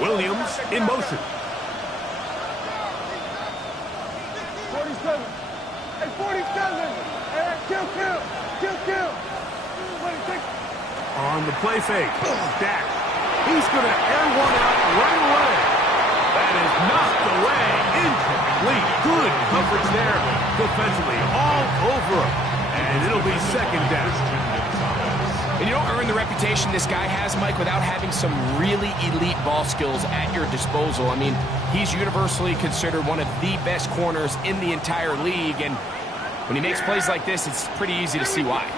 Williams in motion. 47. Hey, 47. Hey, kill. 26. On the play fake. Dak. He's going to air one out right away. That is knocked away. Incomplete. Good coverage there. Defensively all over him. And it'll be second down. And you don't earn the reputation this guy has, Mike, without having some really elite ball skills at your disposal. I mean, he's universally considered one of the best corners in the entire league. And when he makes plays like this, it's pretty easy to see why.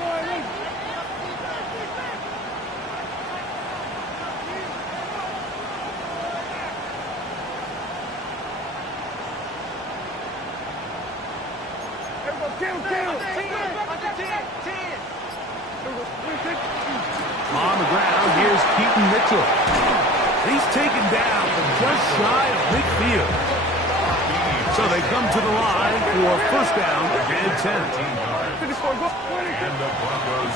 On the ground, here's Keaton Mitchell. He's taken down from just shy of midfield. So they come to the line for first down and 10.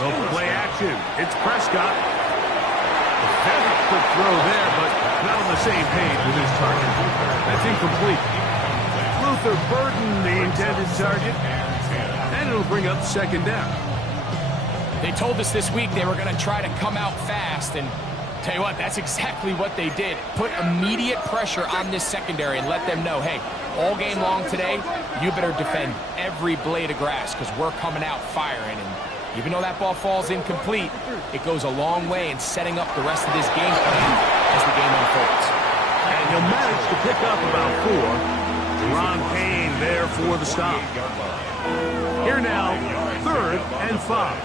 Open play action. It's Prescott. A very quick throw there, but not on the same page with his target. That's incomplete. Luther Burden, the intended target. And it'll bring up second down. They told us this week they were going to try to come out fast, and tell you what, that's exactly what they did. Put immediate pressure on this secondary and let them know, hey, all game long today, you better defend every blade of grass because we're coming out firing. And even though that ball falls incomplete, it goes a long way in setting up the rest of this game plan as the game unfolds. And he'll manage to pick up about 4. Ron Payne there for the stop. Here now, 3rd and 5.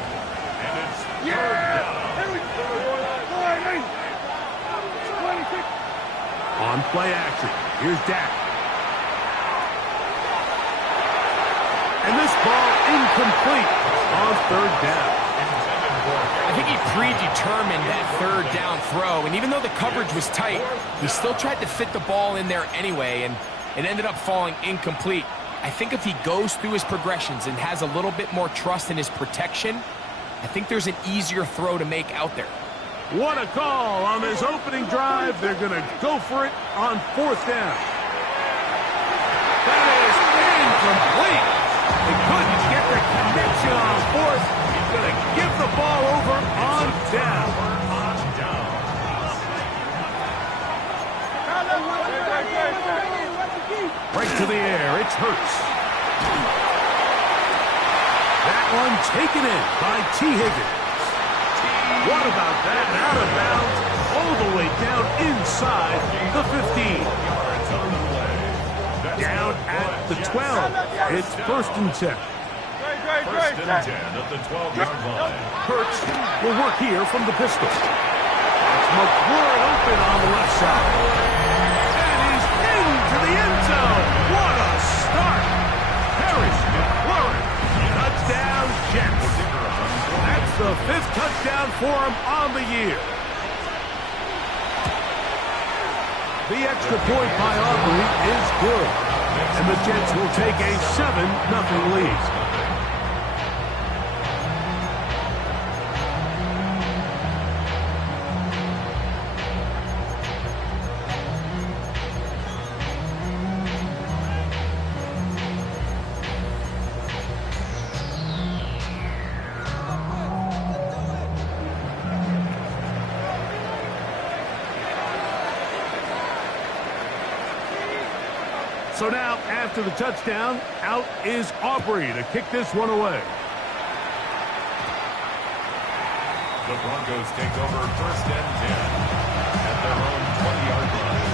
On play action, here's Dak. And this ball incomplete on 3rd down. I think he predetermined that 3rd down throw, and even though the coverage was tight, he still tried to fit the ball in there anyway, and it ended up falling incomplete. I think if he goes through his progressions and has a little bit more trust in his protection, I think there's an easier throw to make out there. What a call on this opening drive. They're going to go for it on 4th down. That is incomplete. They couldn't get the connection on 4th. He's going to give the ball over on down. Right to the air. It's Hurts. That one taken in by T. Higgins. What about that? Out of bounds, all the way down inside the 15. Down at the 12. It's 1st and 10. First and 10 at the 12-yard line. Hurts will work here from the pistol. It's McLaurin open on the left side. And he's into the end zone. What a start. Harris McLaurin. Touchdown, Jets. That's the 5th touchdown for him on the year. The extra point by Aubrey is good. And the Jets will take a 7-0 lead. So now, after the touchdown, out is Aubrey to kick this one away. The Broncos take over 1st and 10 at their own 20-yard line.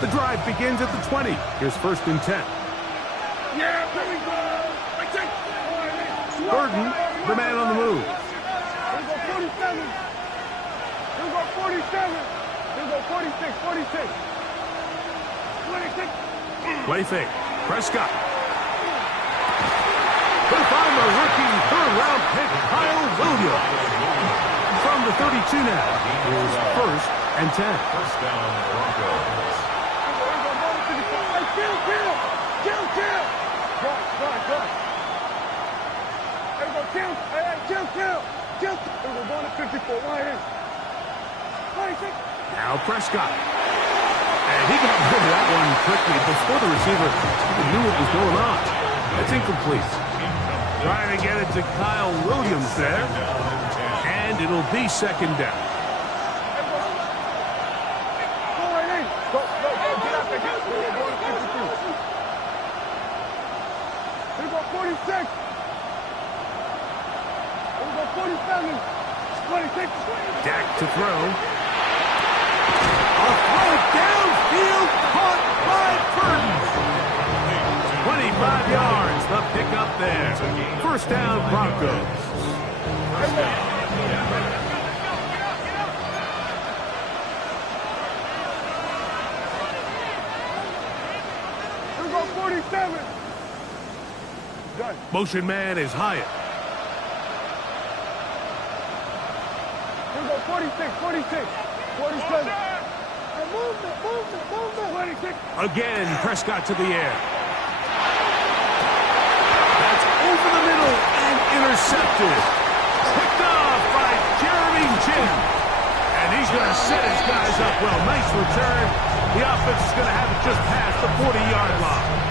The drive begins at the 20. Here's 1st and 10. Yeah, here we go. Burden, the man on the move. Here we go 47. Here we go 47. Here we go 46, 46. 26. Play fake. Prescott. He'll find the rookie 3rd-round pick, Kyle Williams. From the 32 now. Here's 1st and 10. First down, Broncos. Kill. Good, good. There we go, Kim. Hey, Kim. There we go, going to 54. Right in. 26. Now Prescott. And he got rid of that one quickly before the receiver even knew what was going on. That's incomplete. Trying to get it to Kyle Williams there. And it'll be second down. Go right in. Go, get out there. Get out there. Go to 53. Here we go, 46. Here we go, 47. 26. Dak to throw. A throw downfield caught by Burton. 25 yards, the pickup there. First down, Broncos. Here we go, 47. Done. Motion man is Hyatt. Here we go, 46, 47. Hey, movement. 26. Again, Prescott to the air. That's over the middle and intercepted. Picked off by Jeremy Jim. And he's going to set his guys up well. Nice return. The offense is going to have it just past the 40-yard line.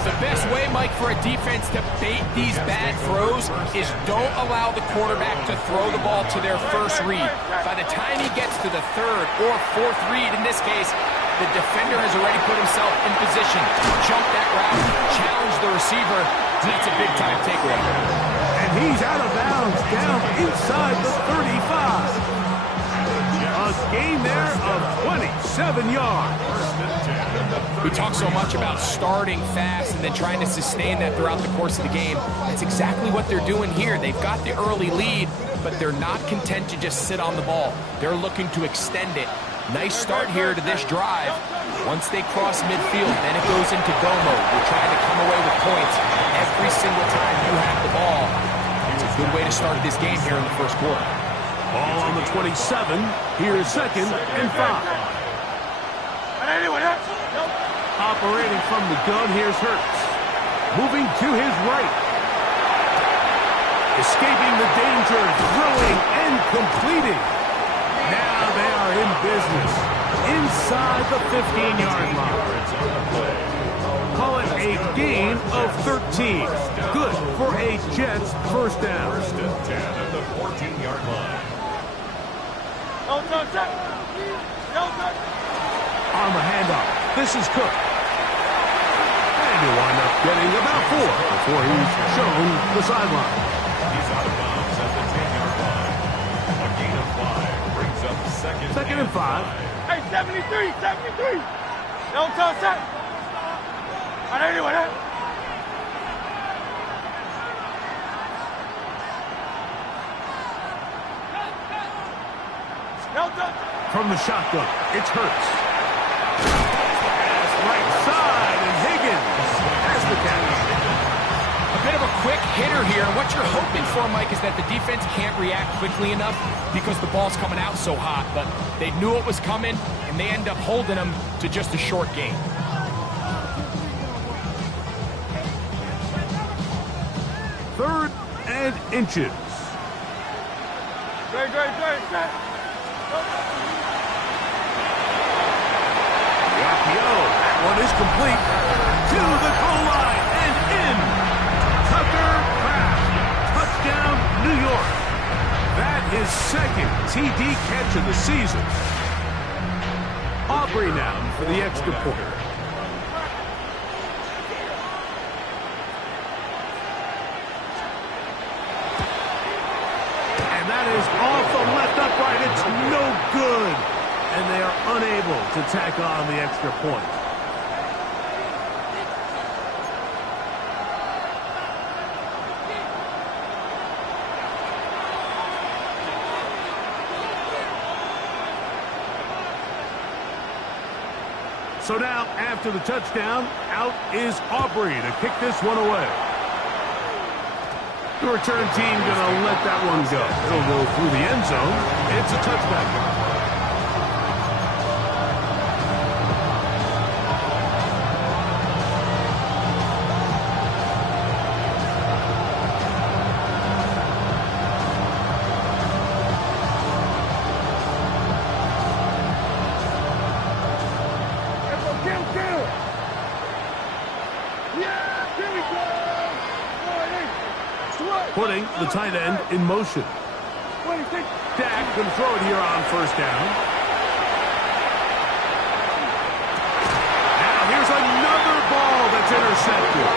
The best way, Mike, for a defense to bait these bad throws is don't allow the quarterback to throw the ball to their first read. By the time he gets to the third or fourth read, in this case, the defender has already put himself in position to jump that route, challenge the receiver. That's a big-time takeaway. And he's out of bounds down inside the 35. A gain there of 27 yards. We talk so much about starting fast and then trying to sustain that throughout the course of the game. That's exactly what they're doing here. They've got the early lead, but they're not content to just sit on the ball. They're looking to extend it. Nice start here to this drive. Once they cross midfield, then it goes into go mode. You're trying to come away with points every single time you have the ball. It's a good way to start this game here in the first quarter. Ball on the 27. Here's second and 5. Operating from the gun, here's Hurts. Moving to his right. Escaping the danger, throwing and completing. Now they are in business. Inside the 15-yard line. Call it a gain of 13. Good for a Jets first down. First and 10 at the 14-yard line. On the handoff, this is Cook. And he'll wind up getting about 4 before he's shown the sideline. He's out of bounds at the 10-yard line. A gain of 5 brings up second and 5. Hey, 73. Don't touch that. From the shotgun, it's Hurts. Pass right side, and Higgins has the catch. A bit of a quick hitter here, and what you're hoping for, Mike, is that the defense can't react quickly enough because the ball's coming out so hot, but they knew it was coming, and they end up holding them to just a short gain. Third and inches. Great. That one is complete to the goal line and in. Tucker Kraft, touchdown, New York. That is second TD catch of the season. Aubrey now for the extra point. And that is off the left upright. It's no good. And they are unable to tack on the extra point. So now, after the touchdown, out is Aubrey to kick this one away. The return team going to let that one go. It'll go through the end zone. It's a touchback. Putting the tight end in motion. Dak can throw it here on first down. Now here's another ball that's intercepted.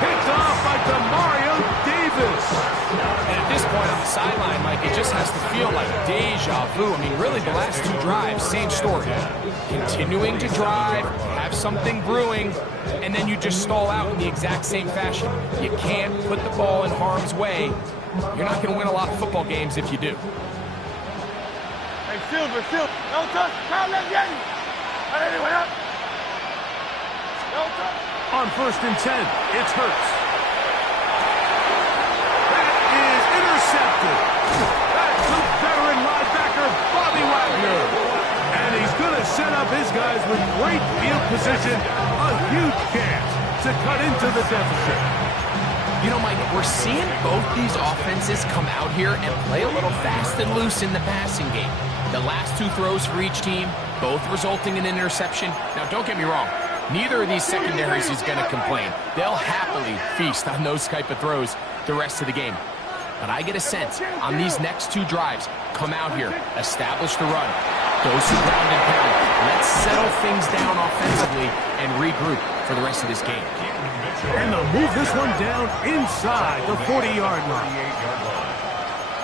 Picked off by Demario Davis. And at this point on the sideline, Mike, it just has to feel like deja vu. I mean, really, the last two drives, same story. Continuing to drive, have something brewing, and then you just stall out in the exact same fashion. You can't put the ball in harm's way. You're not going to win a lot of football games if you do. Hey, Silver, don't touch. Now let's get him. Anyway, up. Don't touch. On 1st and 10, it's Hurts. That is intercepted. That's the veteran linebacker, Bobby Wagner. And he's going to set up his guys with great field position. A huge chance to cut into the deficit. You know, Mike, we're seeing both these offenses come out here and play a little fast and loose in the passing game. The last two throws for each team, both resulting in an interception. Now, don't get me wrong. Neither of these secondaries is going to complain. They'll happily feast on those type of throws the rest of the game. But I get a sense on these next two drives, come out here, establish the run, go some ground and pound. Let's settle things down offensively and regroup for the rest of this game. And they'll move this one down inside the 40-yard line.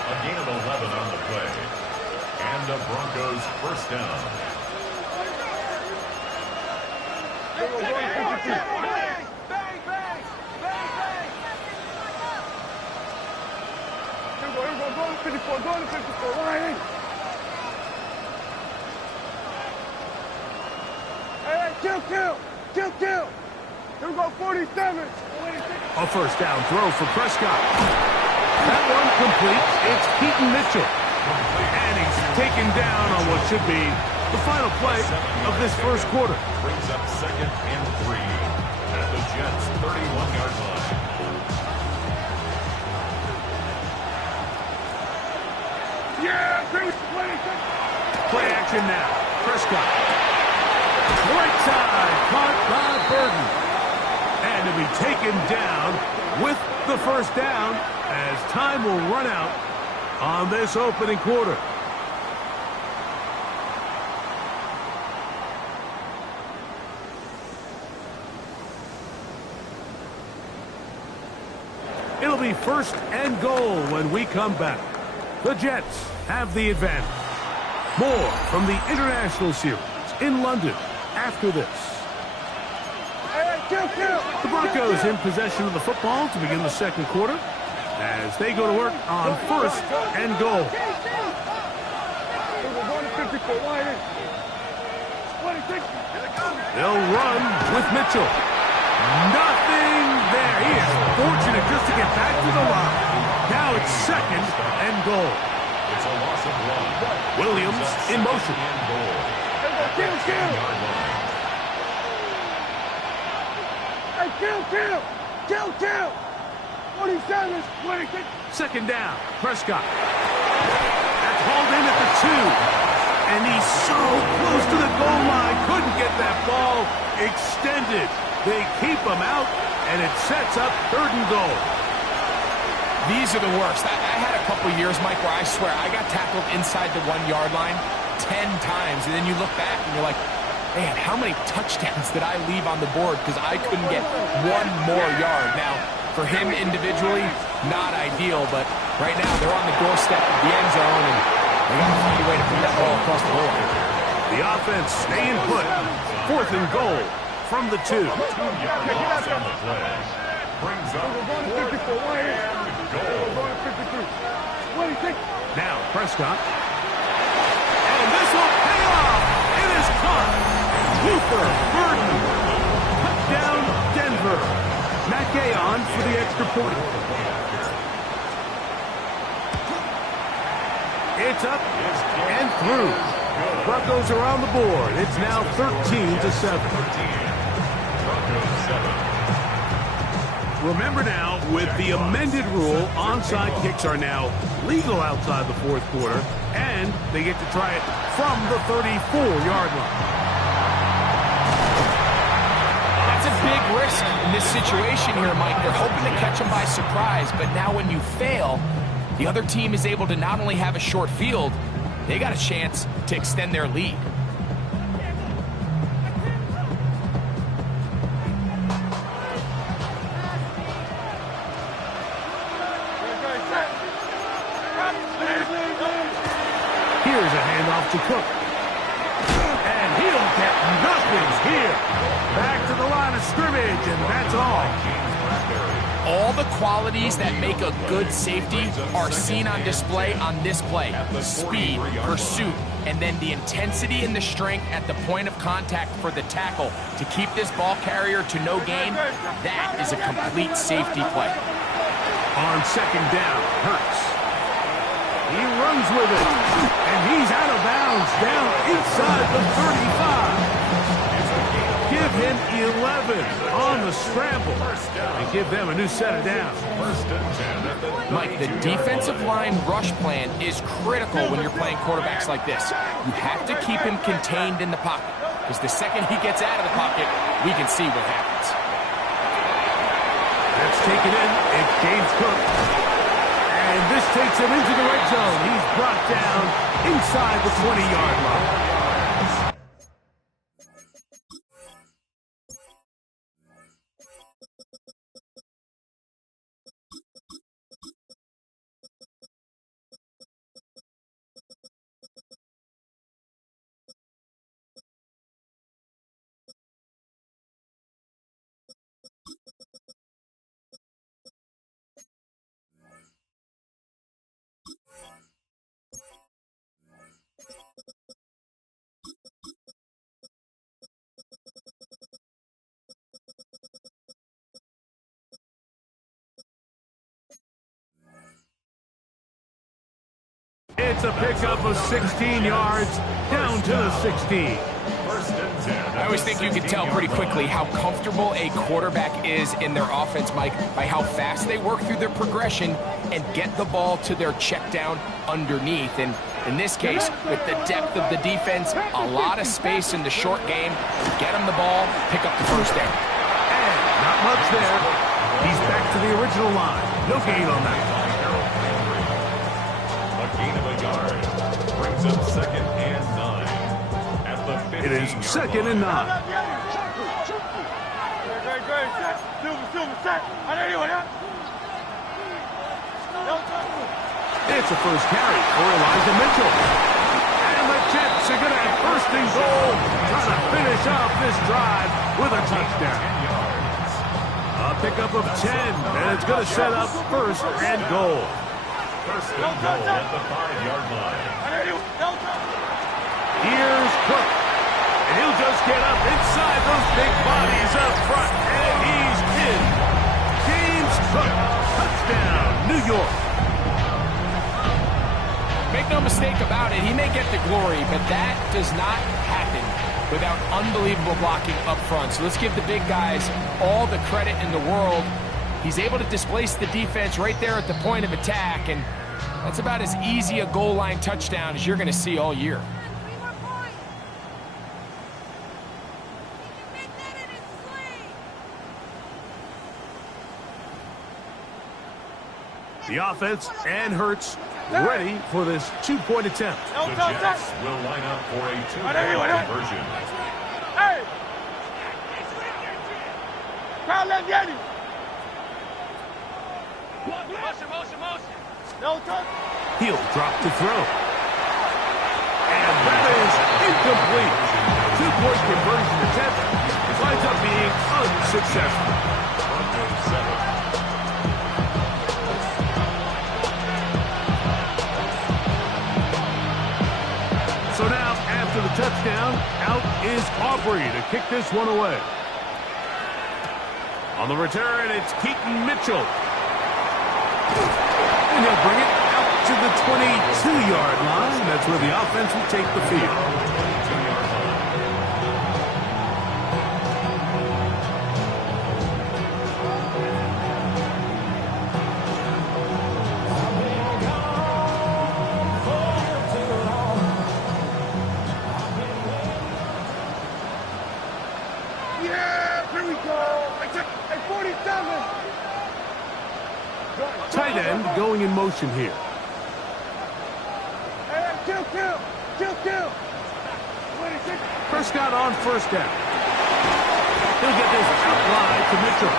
A gain of 11 on the play. And the Broncos first down. Go to 54, go to 54, Ryan. Hey, kill. Here we go, 47. A first down throw for Prescott. That one complete. It's Keaton Mitchell. And he's taken down on what should be the final play of this first quarter. Brings up 2nd and 3 at the Jets' 31-yard line. Yeah, Play action now. Prescott. Right side. Caught by Burton. And to be taken down with the first down as time will run out on this opening quarter. It'll be 1st and goal when we come back. The Jets have the advantage. More from the International Series in London after this. The Broncos in possession of the football to begin the second quarter as they go to work on 1st and goal. They'll run with Mitchell. Nothing there. He is fortunate just to get back to the line. Now it's 2nd and goal. It's a loss of 1. Williams in motion. Kill. 47, 26. 2nd down. Prescott. That's hauled in at the 2. And he's so close to the goal line. Couldn't get that ball extended. They keep him out, and it sets up 3rd and goal. These are the worst. I had a couple years, Mike, where I swear I got tackled inside the 1-yard line 10 times. And then you look back and you're like, man, how many touchdowns did I leave on the board because I couldn't get one more yard? Now, for him individually, not ideal, but right now they're on the doorstep of the end zone, and they got to find a way to put that ball across the goal line. The offense staying put. 4th and goal from the 2. 2 yards on the play. Brings up 4th and goal. Now Prescott. And this will pay off. It is caught. Cooper Burton. Touchdown Denver. Matt Gay on for the extra point. It's up and through. Broncos are on the board. It's now 13-7. Remember now, with the amended rule, onside kicks are now legal outside the 4th quarter, and they get to try it from the 34-yard line. That's a big risk in this situation here, Mike. They're hoping to catch them by surprise, but now when you fail, the other team is able to not only have a short field, they got a chance to extend their lead. Here's a handoff to Cook. And he'll get nothing here. Back to the line of scrimmage, and that's all. All the qualities that make a good safety are seen on display on this play. Speed, pursuit, and then the intensity and the strength at the point of contact for the tackle to keep this ball carrier to no gain. That is a complete safety play. On second down, Hurts. He runs with it, and he's out of bounds down inside the 35. Give him 11 on the scramble and give them a new set of downs. Mike, the defensive line rush plan is critical when you're playing quarterbacks like this. You have to keep him contained in the pocket, because the second he gets out of the pocket, we can see what happens. That's taken in. It's James Cook. And this takes him into the red zone. He's brought down inside the 20-yard line. It's a pickup of 16 yards down to the 16. I always think you can tell pretty quickly how comfortable a quarterback is in their offense, Mike, by how fast they work through their progression and get the ball to their check down underneath. And in this case, with the depth of the defense, a lot of space in the short game, get them the ball, pick up the first down. And not much there. He's back to the original line. No gain on that. Gain of a yard brings up 2nd and 9 at the 15. It is 2nd and 9. It's a first carry for Elijah Mitchell. And the Jets are going to have 1st and goal, trying to finish off this drive with a touchdown. A pickup of 10, and it's going to set up 1st and goal. 1st and goal at the 5-yard line. Here's Cook. And he'll just get up inside those big bodies up front. And he's in. James Cook. Touchdown, New York. Make no mistake about it, he may get the glory, but that does not happen without unbelievable blocking up front. So let's give the big guys all the credit in the world. He's able to displace the defense right there at the point of attack, and that's about as easy a goal line touchdown as you're going to see all year. The offense and Hurts ready for this 2-point attempt. The Jets will line up for a 2-point conversion. Hey! He'll drop to throw. And that is incomplete. 2-point conversion attempt winds up being unsuccessful. Broncos 7. So now, after the touchdown, out is Aubrey to kick this one away. On the return, it's Keaton Mitchell. And he'll bring it out to the 22-yard line. That's where the offense will take the field. 22-yard line. Yeah, here we go. Tight end going in motion here. Hey, kill. Prescott on first down. He'll get this out wide to Mitchell.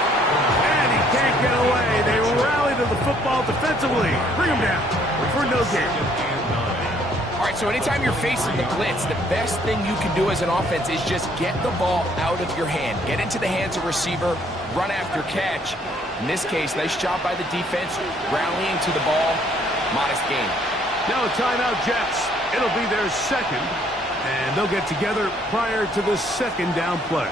And he can't get away. They rally to the football defensively. Bring him down for no gain. All right, so anytime you're facing the blitz, the best thing you can do as an offense is just get the ball out of your hand. Get into the hands of receiver, run after catch. In this case, nice job by the defense, rallying to the ball. Modest gain. Now a timeout, Jets. It'll be their second, and they'll get together prior to the second down play.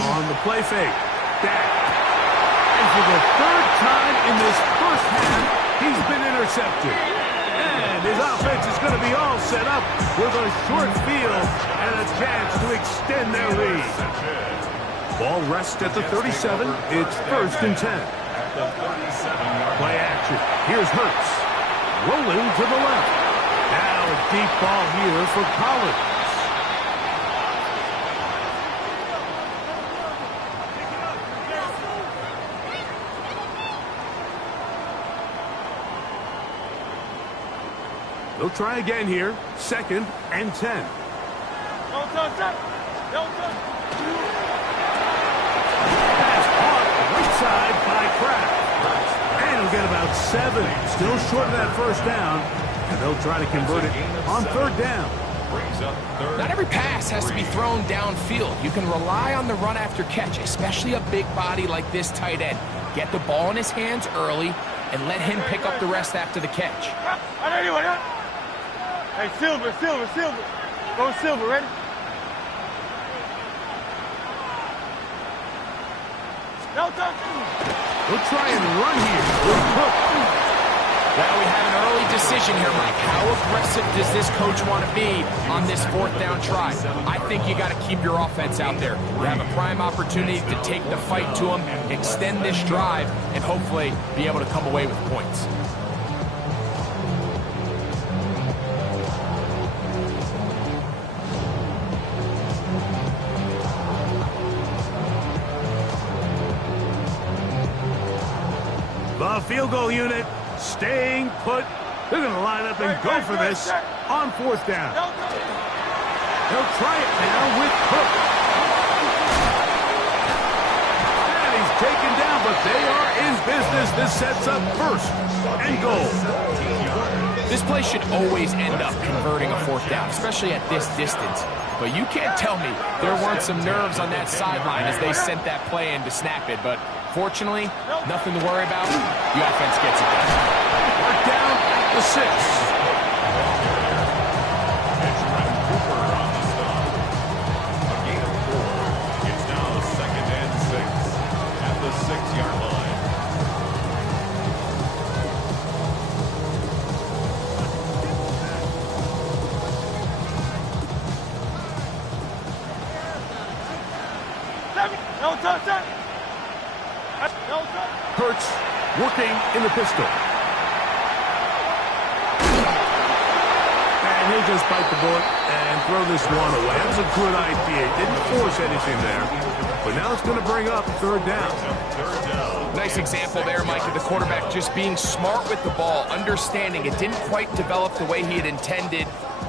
On the play fake. Dak. And for the third time in this first half, he's been intercepted. And his offense is going to be all set up with a short field and a chance to extend their lead. Ball rests at the 37. It's 1st and 10. Play action. Here's Hurts. Rolling to the left. Now a deep ball here for Collins. They'll try again here. 2nd and 10. Pass caught right side by Kraft. And he'll get about 7. Still short of that first down. And they'll try to convert it on 3rd down. Not every pass has to be thrown downfield. You can rely on the run after catch, especially a big body like this tight end. Get the ball in his hands early and let him pick up the rest after the catch. Hey, Silver. Go Silver, ready? We'll try and run here with Cook. Well, we have an early decision here, Mike. How aggressive does this coach want to be on this 4th down try? I think you got to keep your offense out there. You have a prime opportunity to take the fight to them, extend this drive, and hopefully be able to come away with points. The field goal unit staying put. They're going to line up and go for this on 4th down. They'll try it now with Cook. And he's taken down, but they are in business. This sets up 1st and goal. This play should always end up converting a 4th down, especially at this distance. But you can't tell me there weren't some nerves on that sideline as they sent that play in to snap it. But fortunately, nothing to worry about. The offense gets it done. We're down at the 6. It's now 2nd and 6 at the 6-yard line. Hurts working in the pistol. And he'll just bite the bullet and throw this one away. That was a good idea. Didn't force anything there. But now it's going to bring up 3rd down. Nice example there, Mike, of the quarterback just being smart with the ball, understanding it didn't quite develop the way he had intended.